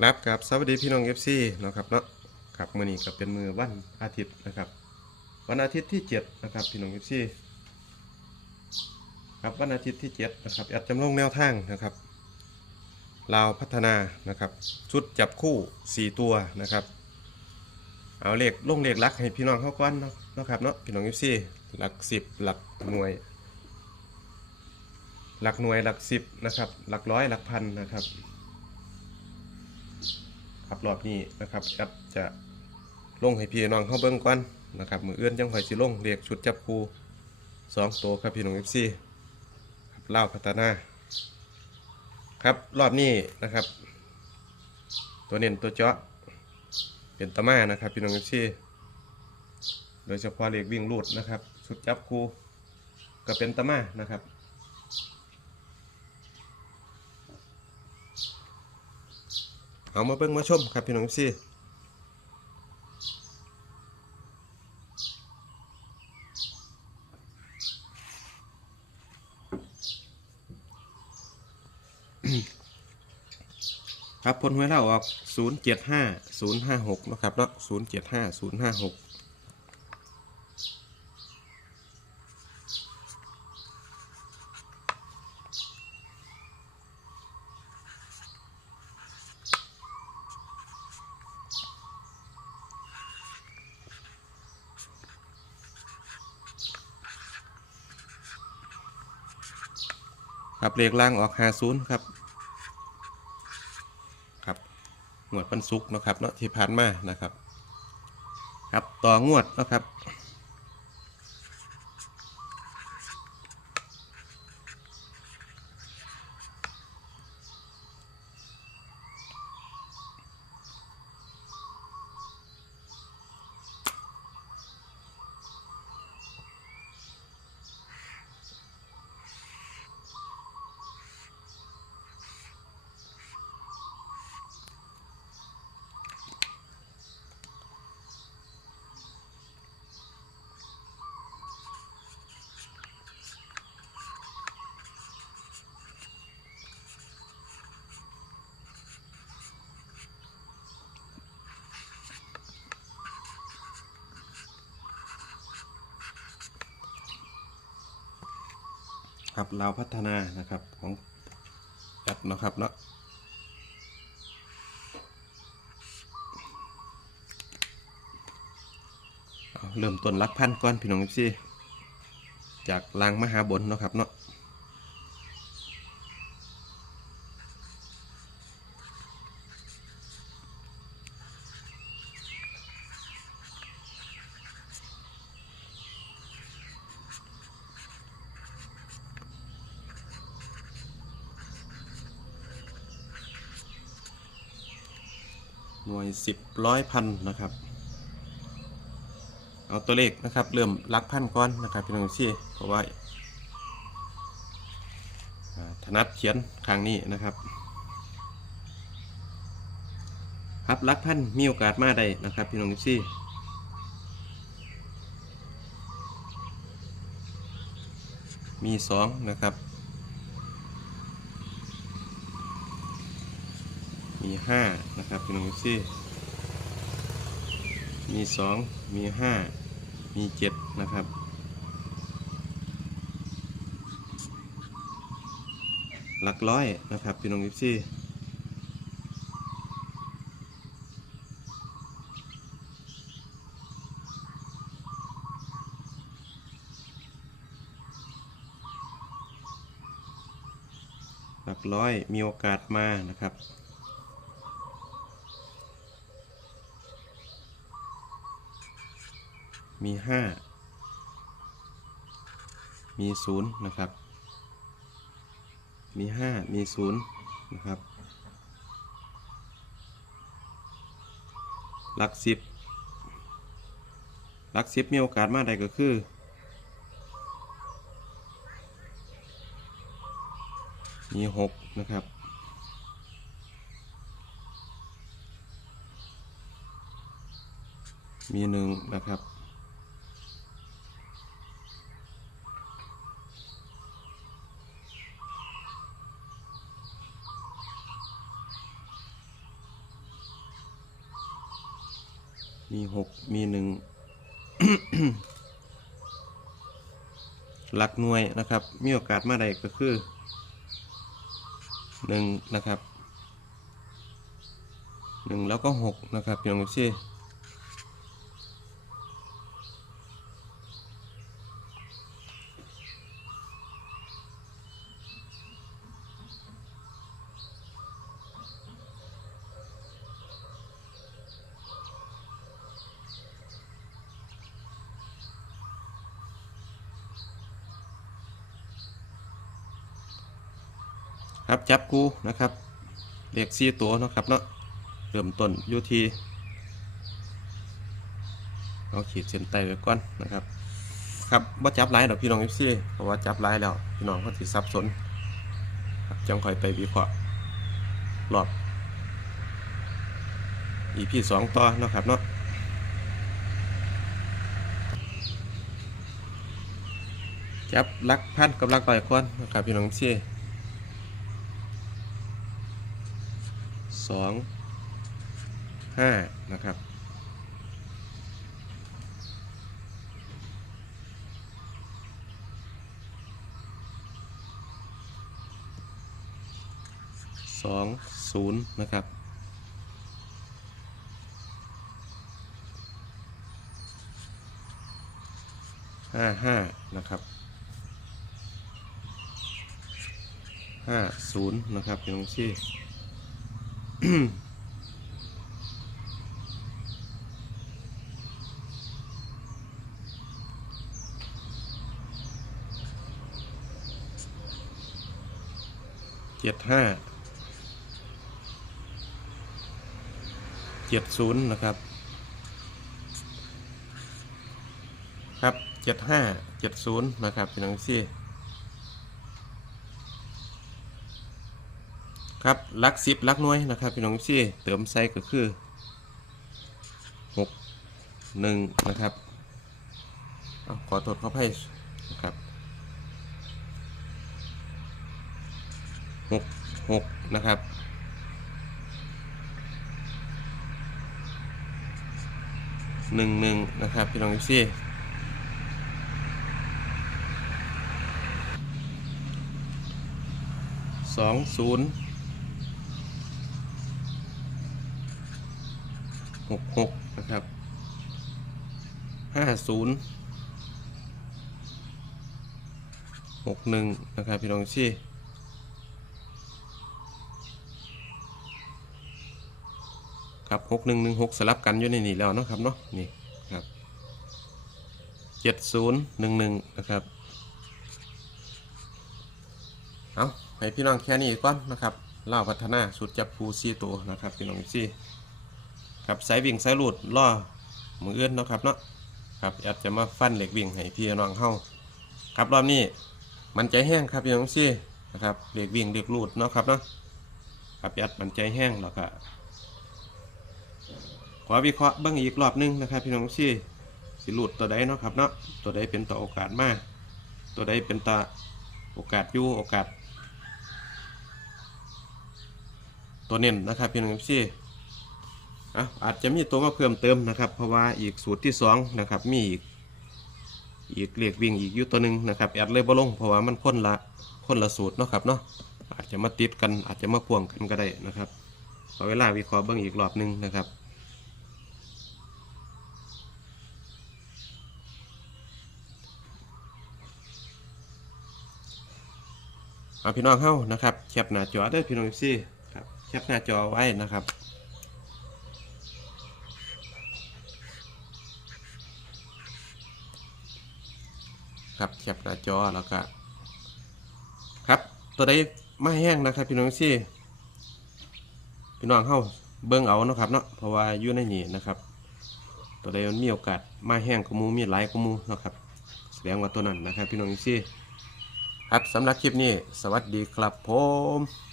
ครับครับสวัสดีพี่น้องเอฟซีนะครับเนาะครับมือนี้ก็เป็นมือวันอาทิตย์นะครับ วันอาทิตย์ที่7นะครับพี่น้องเอฟซีครับวันอาทิตย์ที่7นะครับแอดจำลองแนวทางนะครับลาวพัฒนานะครับ ชุดจับคู่4ตัวนะครับเอาเลขลงเลขลักให้พี่น้องเข้าก่อนเนาะเนาะครับเนาะพี่น้องเอฟซีหลัก10หลักหน่วย หลักหน่วยหลัก10นะครับหลักร้อยหลักพันนะครับ ครับรอบนี้นะครับแอปจะลงให้พี่น้องเข้าเบิ้งก่อนนะครับมือเอื้อนจังหอยสิลงเรียกชุดจับคูสองตัวครับพี่น้องเอฟซีครับเล่าพัฒนาครับรอบนี้นะครับ ตัวเน้นตัวเจาะเป็นตะมานะครับพี่น้องเอฟซีโดยเฉพาะเรียกวิ่งรูดนะครับชุดจับคูก็เป็นตะมานะครับ เอามาเบิ่งมาชมครับพี่น้องซี่ครับผลหวยเราออก 075 056 นะครับเนาะ075 056 ครับเลขล่างออก50ครับ ครับงวดปันสุกนะครับเนาะที่ผ่านมานะครับ ครับต่องวดนะครับ ครับเราพัฒนานะครับของจัดนะครับเนาะเริ่มต้นหลักพันก้อนพี่น้องพี่จากลางมหาบนเนาะครับเนาะ หน่วยสิบร้อยพันนะครับ เอาตัวเลขนะครับ เริ่มลักพันก่อนนะครับพี่น้องพี่เพราะว่าถนัดเขียนครั้งนี้นะครับครับลักพันมีโอกาสมาได้นะครับพี่น้องพี่มีสองนะครับ มีห้านะครับพี่น้องพี่มีสองมีห้ามีเจ็ดนะครับหลักร้อยนะครับพี่น้องพี่หลักร้อยมีโอกาสมานะครับ มีห้ามีศูนย์นะครับ มีห้ามีศูนย์นะครับ หลักสิบหลักสิบมีโอกาสมาได้ก็คือ มีหกนะครับมีหนึ่งนะครับ มีหกมีหนึ่งหลักหน่วยนะครับ มีโอกาสมาใดก็คือหนึ่งนะครับหนึ่งแล้วก็หกนะครับพี่น้องเอฟซี ครับจับกูนะครับเรียกซีตัวนะครับเนาะเริ่มต้นอยู่ที่เอาขีดเส้นใต้ไว้ก่อนนะครับครับว่าจับหลายดอกพี่น้องเอฟซีเพราะว่าจับหลายแล้วพี่น้องเขาสิสับสนจังคอยไปวิเคราะห์รอบอีพีสองต่อนะครับเนาะจับลักพันกับลักร้อยคนนะครับพี่น้องเอฟซี องห้านะครับ สองศูนย์นะครับห้าห้านะครับห้าศูนย์นะครับพี่น้องชี่ เจ็ดห้าเจ็ดศูนย์นะครับ ครับเจ็ดห้าเจ็ดศูนย์นะครับพี่น้องซี่ ครับลักสิบลักหน่วยนะครับพี่น้องซี่เติมไซก็คือหกหนึ่งนะครับอขอตรวจเข้าให้นะครับหกหกนะครับหนึ่งหนึ่งนะครับพี่น้องซี่สองศูนย์ หกหกนะครับห้าศูนย์หกหนึ่งนะครับพี่น้องซี่ครับหกหนึ่งหนึ่งหกสลับกันอยู่ในนี้แล้วเนาะครับเนาะนี่ครับเจ็ดศูนย์หนึ่งหนึ่งนะครับเอาให้พี่น้องแค่นี้ก่อนนะครับเล่าพัฒนาสุดจับภูซีตัวนะครับพี่น้องซี่ ครับสายวิ่งสายหลุดล่อมือเอื้อนเนาะครับเนาะครับอาจจะมาฟันเหล็กวิ่งให้พี่น้องเข้าครับรอบนี้มันใจแห้งครับพี่น้องซี่นะครับเหล็กวิ่งเหล็กหลุดเนาะครับเนาะครับยัดมันใจแห้งแล้วก็ขอวิเคราะห์เบื้องอีกรอบหนึงนะครับ พี่น้องซี่สิหลุดตัวใดเนาะครับเนาะตัวใดเป็นต่อโอกาสมาก ตัวใดเป็นตาโอกาสยู่โอกาส ตัวเน้นนะครับพี่น้องซี่ อะอาจจะมีตัวมาเพิ่มเติมนะครับ เพราะว่าอีกสูตรที่สองนะครับมีอีกอีกเลขวิ่งอีกอยู่ตัวหนึ่งนะครับแอดเลยบ่ลงเพราะว่ามันคนละคนละสูตรเนาะครับเนาะอาจจะมาติดกันอาจจะมาพ่วงกันก็ได้นะครับเอาเวลาวิเคราะห์เบิ่งอีกรอบหนึงนะครับเอาพี่น้องเข้านะครับแคปหน้าจอเด้พี่น้องซี่ครับแคปหน้าจอไว้นะครับ ครับแคปหน้าจอแล้วก็ครับ ตัวใดไม่แห้งนะครับ พี่น้องซี่พี่น้องเข้าเบิ้งเอาเนาะครับเนาะเพราะว่าอยู่ในนี่นะครับ ตัวใดมันมีโอกาสมาแห้งกมูมีหลายกมูเนาะครับแสดงว่าตัวนั้นนะครับ พี่น้องซี่ครับสำหรับคลิปนี้ สวัสดีครับผม